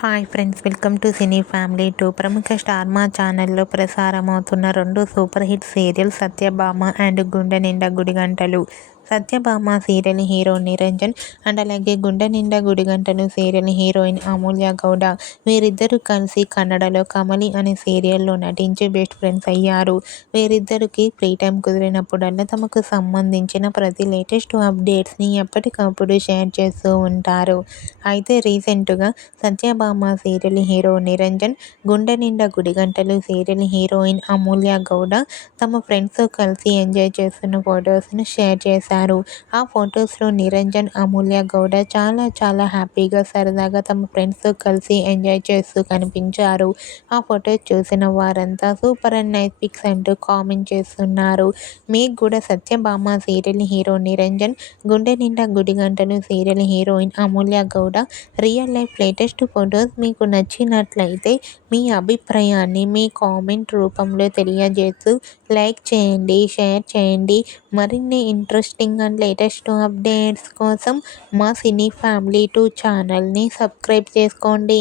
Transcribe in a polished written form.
Hi friends, welcome to cine family 2. ప్రముఖ star Maa ఛానల్లో ప్రసారమవుతున్న 2 super hit serial Satyabhama and Gunde Ninda Gudigantalu. Satyabhama serial hero Niranjan and అలాగే Gunde Ninda Gudigantalu serial heroine Amulya Gowda. వీరిద్దరూ కలిసి కన్నడలో కమలి అనే సీరియల్లో నటించి బెస్ట్ ఫ్రెండ్స్ అయ్యారు. వీరిద్దరికి ఫ్రీ టైం కుదిరినప్పుడల్లా తమకు సంబంధించిన ప్రతి లేటెస్ట్ అప్డేట్స్ని ఎప్పటికప్పుడు షేర్ చేస్తూ ఉంటారు. అయితే రీసెంట్గా Satyabhama serial hero Niranjan, Gunde Ninda Gudigantalu serial heroine Amulya Gowda తమ ఫ్రెండ్స్తో కలిసి ఎంజాయ్ చేస్తున్న ఫొటోస్ను షేర్ చేశారు. ఆ ఫొటోస్లో నిరంజన్, అమూల్య గౌడ చాలా హ్యాపీగా సరదాగా తమ ఫ్రెండ్స్తో కలిసి ఎంజాయ్ చేస్తూ కనిపించారు. ఆ ఫొటోస్ చూసిన వారంతా సూపర్ అండ్ నైస్ పిక్స్ అంటూ కామెంట్ చేస్తున్నారు. మీకు కూడా Satyabhama serial hero Niranjan, Gunde Ninda Gudigantalu serial heroine Amulya Gowda real life latest photos మీకు నచ్చినట్లయితే మీ అభిప్రాయాన్ని మీ కామెంట్ రూపంలో తెలియజేస్తూ లైక్ చేయండి, షేర్ చేయండి. మరిన్ని ఇంట్రెస్టింగ్ అండ్ లేటెస్ట్ అప్డేట్స్ కోసం మా సినీ ఫ్యామిలీ 2 ఛానల్ని సబ్స్క్రైబ్ చేసుకోండి.